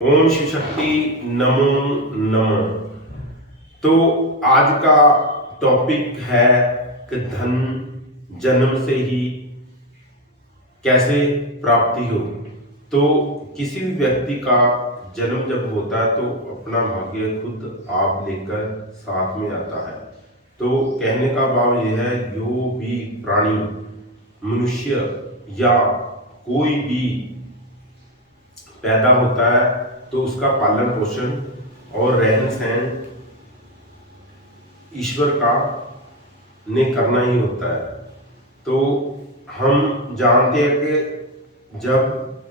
ओम शिव शक्ति नमो नमः। तो आज का टॉपिक है कि धन जन्म से ही कैसे प्राप्ति हो। तो किसी भी व्यक्ति का जन्म जब होता है तो अपना भाग्य खुद आप लेकर साथ में आता है। तो कहने का भाव यह है, जो भी प्राणी मनुष्य या कोई भी पैदा होता है तो उसका पालन पोषण और रहन सहन ईश्वर का ने करना ही होता है। तो हम जानते हैं कि जब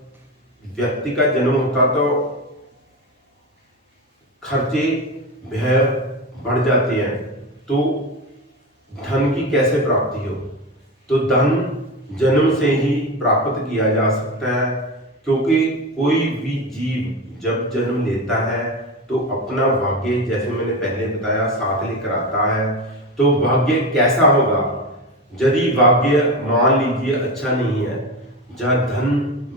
व्यक्ति का जन्म होता तो खर्चे व्यय बढ़ जाते हैं। तो धन की कैसे प्राप्ति हो, तो धन जन्म से ही प्राप्त किया जा सकता है, क्योंकि कोई भी जीव जब जन्म लेता है तो अपना भाग्य, जैसे मैंने पहले बताया, साथ लेकर आता है। तो भाग्य कैसा होगा, यदि भाग्य मान लीजिए अच्छा नहीं है, जहाँ धन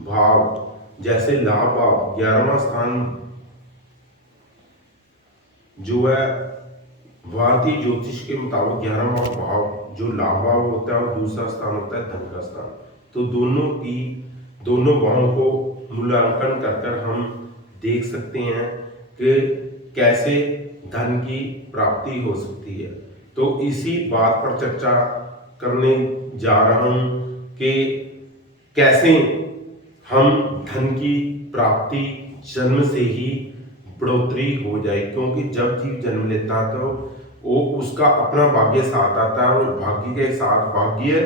भाव जैसे लाभ भाव 11वां स्थान जो है भारतीय ज्योतिष के मुताबिक 11वां भाव जो लाभ भाव होता है और दूसरा स्थान होता है धन का स्थान। तो दोनों भावों को मूल्यांकन कर हम देख सकते हैं कि कैसे धन की प्राप्ति हो सकती है। तो इसी बात पर चर्चा करने जा रहा हूं कि कैसे हम धन की प्राप्ति जन्म से ही बढ़ोतरी हो जाए, क्योंकि जब जीव जन्म लेता है तो वो उसका अपना भाग्य साथ आता है और भाग्य के साथ भाग्य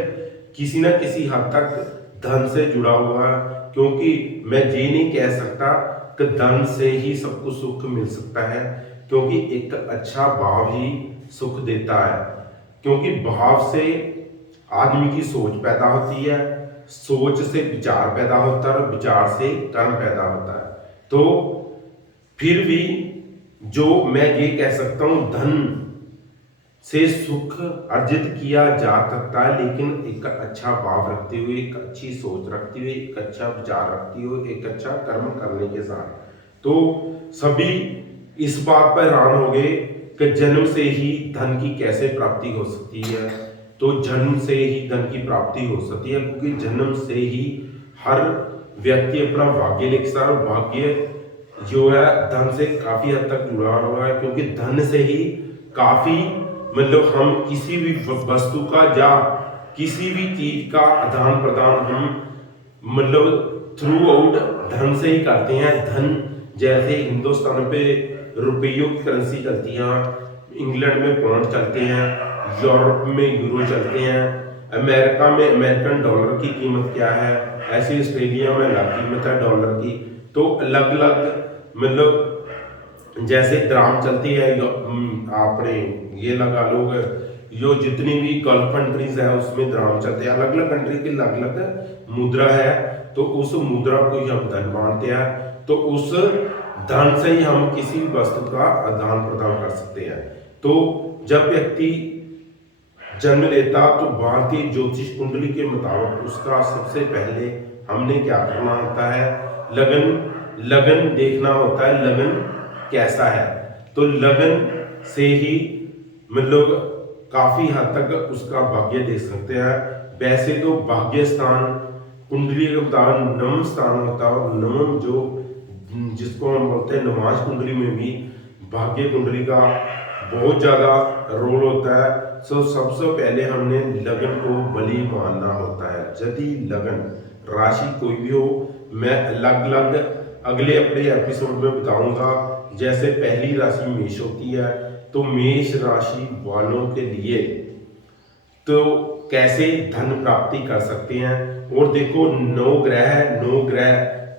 किसी न किसी हद तक धन से जुड़ा हुआ है। क्योंकि मैं ये नहीं कह सकता कि धन से ही सब कुछ सुख मिल सकता है, क्योंकि एक अच्छा भाव ही सुख देता है। क्योंकि भाव से आदमी की सोच पैदा होती है, सोच से विचार पैदा होता है और विचार से कर्म पैदा होता है। तो फिर भी जो मैं ये कह सकता हूं, धन से सुख अर्जित किया जा सकता है, लेकिन एक अच्छा भाव रखते हुए, एक अच्छी सोच रखते हुए, एक अच्छा विचार रखते हुए, एक अच्छा कर्म करने के साथ। तो सभी इस बात पर हैरान हो गए कि जन्म से ही धन की कैसे प्राप्ति हो सकती है। तो जन्म से ही धन की प्राप्ति हो सकती है, क्योंकि जन्म से ही हर व्यक्ति अपना भाग्य लिखता है। भाग्य जो है धन से काफी हद तक जुड़ा हुआ है, क्योंकि धन से ही काफी मतलब हम किसी भी वस्तु का या किसी भी चीज का आदान प्रदान हम मतलब थ्रू आउट धन से ही करते हैं। धन जैसे हिंदुस्तान पे रुपयों की करेंसी चलती है, इंग्लैंड में पाउंड चलते हैं, यूरोप में यूरो चलते हैं, अमेरिका में अमेरिकन डॉलर की कीमत क्या है, ऐसे ऑस्ट्रेलिया में अलग कीमत है डॉलर की। तो अलग अलग मतलब जैसे द्राम चलती है, आपने ये लगा लोग जो जितनी भी गल्फ कंट्रीज है उसमें द्राम चलते हैं। अलग अलग कंट्री की अलग अलग मुद्रा है, तो उस मुद्रा को ही हम धन मानते हैं। तो उस धन से ही हम किसी भी वस्तु का आदान प्रदान कर सकते हैं। तो जब व्यक्ति जन्म लेता तो भारतीय ज्योतिष कुंडली के मुताबिक उसका सबसे पहले हमने क्या करना होता है, लगन देखना होता है, लगन कैसा है। तो लगन से ही मतलब काफी हद तक उसका भाग्य देख सकते हैं। वैसे तो भाग्य स्थान कुंडली के मुताबिक नवम स्थान होता है, और नवम जो जिसको हम बोलते हैं नमाज कुंडली में भी भाग्य कुंडली का बहुत ज्यादा रोल होता है। सो सबसे पहले हमने लगन को बलि मानना होता है। यदि लगन राशि कोई भी हो, मैं अलग अलग अगले अपने एपिसोड में बताऊंगा। जैसे पहली राशि मेष होती है, तो मेष राशि वालों के लिए तो कैसे धन प्राप्ति कर सकते हैं। और देखो 9 ग्रह है, 9 ग्रह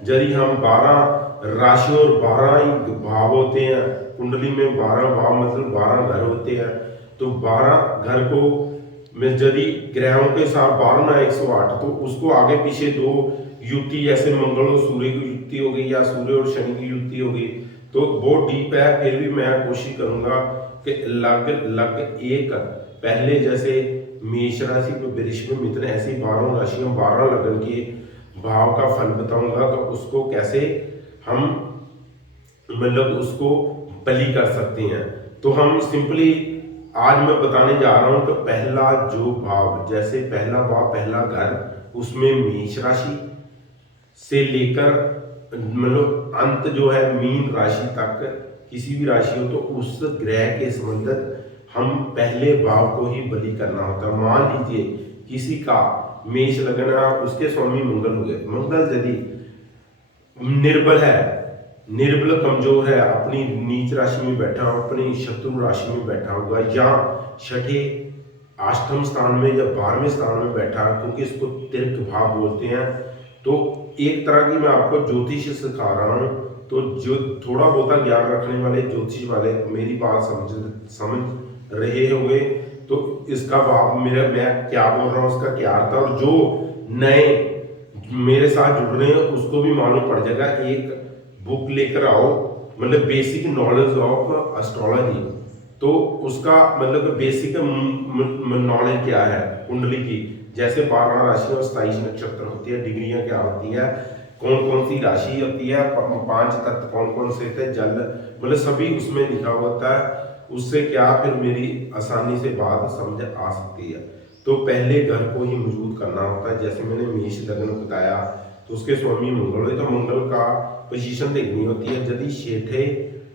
यदि हम 12 राशि और 12 ही भाव होते हैं कुंडली में, 12 भाव मतलब 12 घर होते हैं। तो 12 घर को में यदि ग्रहों के साथ 12 ना 108, तो उसको आगे पीछे 2 युति, जैसे मंगल और सूर्य की युति हो गई या सूर्य और शनि की युति हो गई, तो बहुत डीप है। फिर भी मैं कोशिश करूंगा कि अलग अलग एक पहले जैसे मेष राशि पे वृष में मिथुन ऐसी 12 राशियों 12 लगन के भाव का फल बताऊंगा, तो उसको कैसे हम मतलब उसको बलि कर सकते हैं। तो हम सिंपली आज मैं बताने जा रहा हूं कि पहला जो भाव, जैसे पहला भाव पहला घर, उसमें मेष राशि से लेकर मतलब अंत जो है मीन राशि तक किसी भी राशि हो तो उस ग्रह के संबंधित हम पहले भाव को ही बलि करना होता है। मान लीजिए किसी का मेष लग्न है, उसके स्वामी मंगल हो गए, मंगल यदि निर्बल है, निर्बल कमजोर है, अपनी नीच राशि में बैठा हो, अपनी शत्रु राशि में बैठा हुआ, या छठे अष्टम स्थान में या 12वें स्थान में बैठा है, क्योंकि इसको तिर्क भाव बोलते हैं। तो एक तरह की मैं आपको ज्योतिष सिखा रहा हूं, तो जो थोड़ा बहुत ज्ञान रखने वाले ज्योतिष वाले मेरी बात समझ रहे होंगे। तो इसका भाव मेरा, मैं क्या बोल रहा हूँ, उसका क्या अर्थ है, और जो नए मेरे साथ जुड़ रहे हैं उसको भी मालूम पड़ जाएगा। एक बुक लेकर आओ, मतलब बेसिक नॉलेज ऑफ एस्ट्रोलॉजी, तो उसका मतलब बेसिक नॉलेज क्या है कुंडली की, जैसे 12 राशि और 27 नक्षत्र होती है, डिग्रियां क्या होती है, कौन कौन सी राशि होती है, 5 तत्व कौन कौन से थे, जल, मतलब सभी उसमें लिखा होता है। उससे क्या फिर मेरी आसानी से बात समझ आ सकती है। तो पहले घर को ही मजबूत करना होता है। जैसे मैंने मेष लग्न बताया तो उसके स्वामी मंगल है, तो मंगल का पोजीशन देखनी होती है। यदि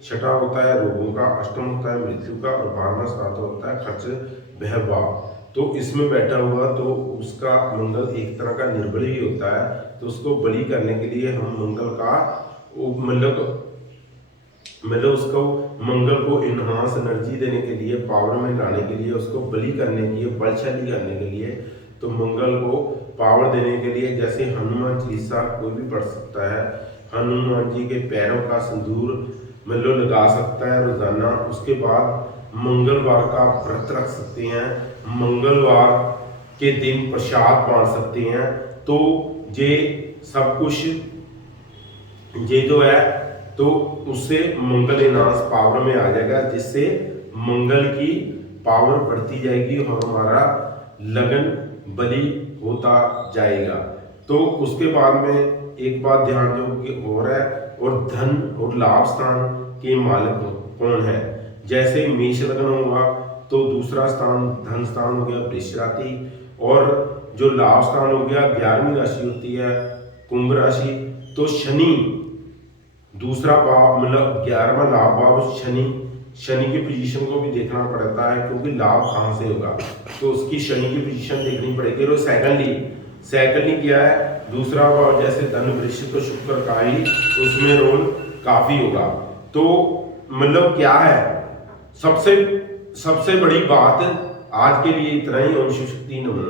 छठा होता है रोगों का, अष्टम होता है मृत्यु का, और 12वां स्थान होता है खर्च व्यवहार। तो इसमें बैठा हुआ तो उसका मंगल एक तरह का निर्बल ही होता है। तो उसको बलि करने के लिए हम मंगल का मतलब उसको मंगल को इनहांस एनर्जी देने के लिए, पावर में लाने के लिए, उसको बलि करने के लिए, बलशाली करने के लिए, तो मंगल को पावर देने के लिए जैसे हनुमान चालीसा कोई भी पढ़ सकता है, हनुमान जी के पैरों का सिंदूर मतलब लगा सकता है रोजाना। उसके बाद मंगलवार का व्रत रख सकते हैं, मंगलवार के दिन प्रसाद बांट सकते हैं। तो ये सब कुछ ये जो है तो उससे मंगल इनहांस पावर में आ जाएगा, जिससे मंगल की पावर बढ़ती जाएगी और हमारा लगन बलि होता जाएगा। तो उसके बाद में एक बात ध्यान दो हो रहा है, और धन और लाभ स्थान के मालिक कौन है। जैसे मेष लग्न होगा तो दूसरा स्थान धन स्थान हो गया वृष राशि, और जो लाभ स्थान हो गया 11वीं राशि होती है कुंभ राशि। तो शनि दूसरा भाव मतलब 11वां लाभ भाव शनि की पोजीशन को भी देखना पड़ता है, क्योंकि लाभ कहाँ से होगा तो उसकी शनि की पोजीशन देखनी पड़ेगी। और सेकंडली क्या है, दूसरा भाव जैसे धन वृक्ष तो शुक्र का ही उसमें रोल काफी होगा। तो मतलब क्या है, सबसे बड़ी बात आज के लिए इतना ही। ओम शिव शक्ति नमः।